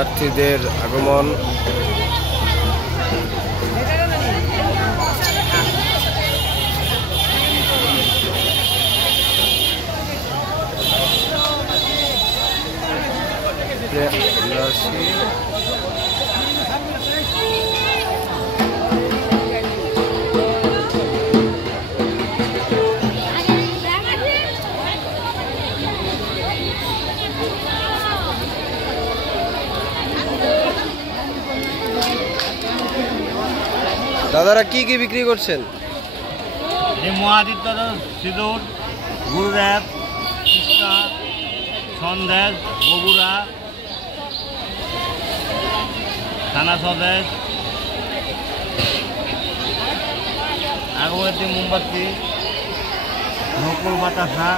শরণার্থীদের আগমন। দাদারা কি কি বিক্রি করছেন? মহাদিত্য সিঁদুর, গুরুদেব, কৃষ্ণা, সন্দেশ, বগুড়া, থানা সন্দেশ, আগরবাতি, মোমবাতি, নকুল বাতাসা,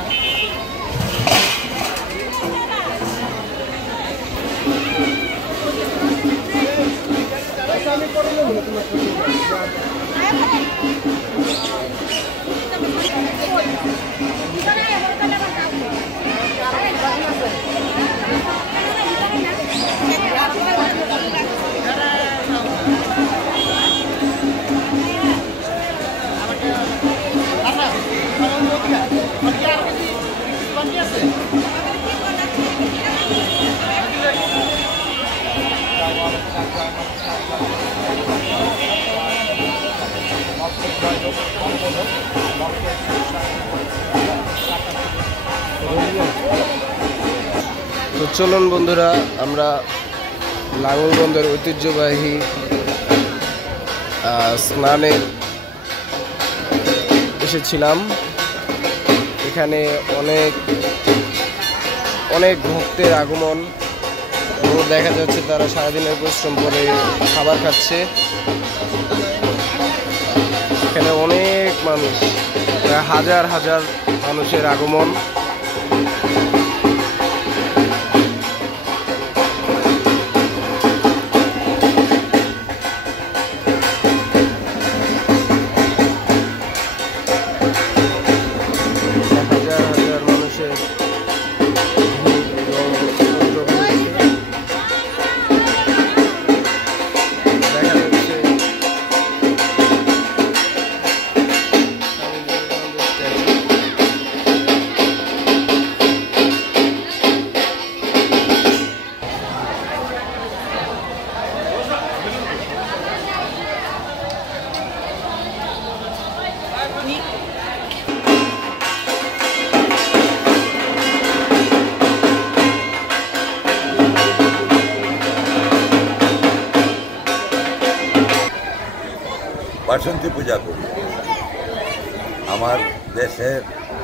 তো চলুন বন্ধুরা, আমরা লাঙ্গলবন্দের ঐতিহ্যবাহী স্নানে এসেছিলাম। এখানে অনেক অনেক ভক্তের আগমন এবং দেখা যাচ্ছে তারা সারাদিনের পরিশ্রম করে খাবার খাচ্ছে। এখানে অনেক মানুষ, প্রায় হাজার হাজার মানুষের আগমন। বাসন্তী পূজা করি। আমার দেশের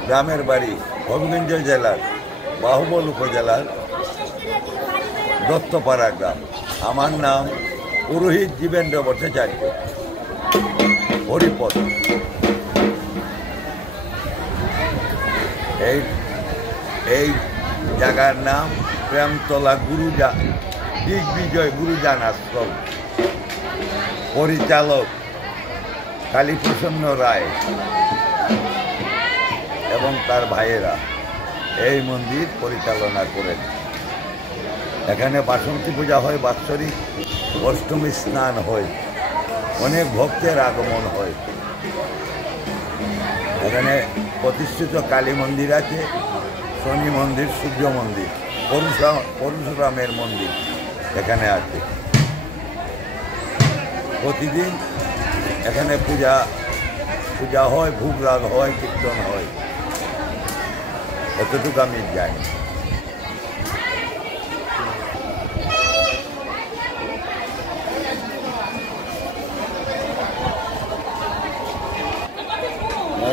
গ্রামের বাড়ি হবিগঞ্জ জেলার বাহুবল উপজেলার দত্তপাড়া গ্রাম। আমার নাম পুরোহিত জীবেন্দ্র ভট্টাচার্য, হরিপদ। এই জায়গার নাম প্রেমতলা দিগ্বিজয় গুরুজান আশ্রম। পরিচালক কালীপ্রসন্ন রায় এবং তার ভাইয়েরা এই মন্দির পরিচালনা করেন। এখানে বাসন্তী পূজা হয়, বাৎসরিক অষ্টমী স্নান হয়, অনেক ভক্তের আগমন হয়। এখানে প্রতিষ্ঠিত কালী মন্দির আছে, শনি মন্দির, সূর্য মন্দির, পরশুরামের মন্দির এখানে আছে। প্রতিদিন এখানে পূজা হয়, ভোগ রাগ হয়, কীর্তন হয়। এতটুকু আমি জানি।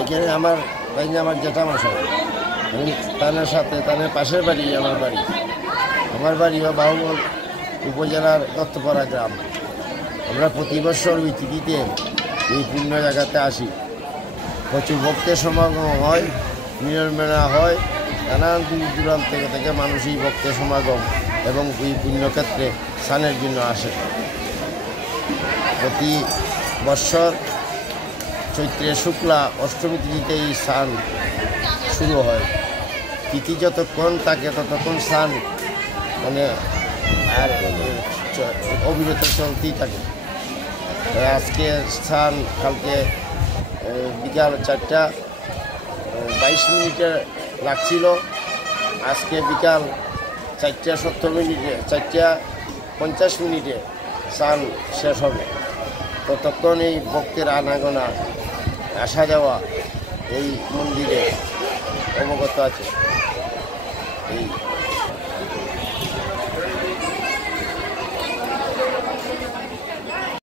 এখানে আমার জ্যাঠামশাই, আমি তাদের সাথে তাদের পাশের বাড়ি আমার বাড়ি। আমার বাড়িও বাহুবল উপজেলার দত্তপাড়া গ্রাম। আমরা প্রতি বছর ওই তিথিতে এই পূর্ণ জায়গাতে আসি। প্রচুর ভক্তের সমাগম হয়, মিলন মেলা হয়, নানান দূর দূরান্ত থেকে মানুষ এই ভক্তের সমাগম এবং এই পুণ্যক্ষেত্রে স্নানের জন্য আসে। প্রতি বৎসর চৈত্রের শুক্লা অষ্টমী তিথিতে এই স্নান শুরু হয়। তিথি যতক্ষণ থাকে ততক্ষণ স্নান আর অবিরত চলতেই থাকে। আজকে স্থান কালকে বিকাল 4:22 লাগছিল, আজকে বিকাল 4:70 4:50 স্নান শেষ হবে। ততক্ষণ এই ভক্তের আনাগোনা আসা যাওয়া এই মন্দিরে অবগত আছে। এই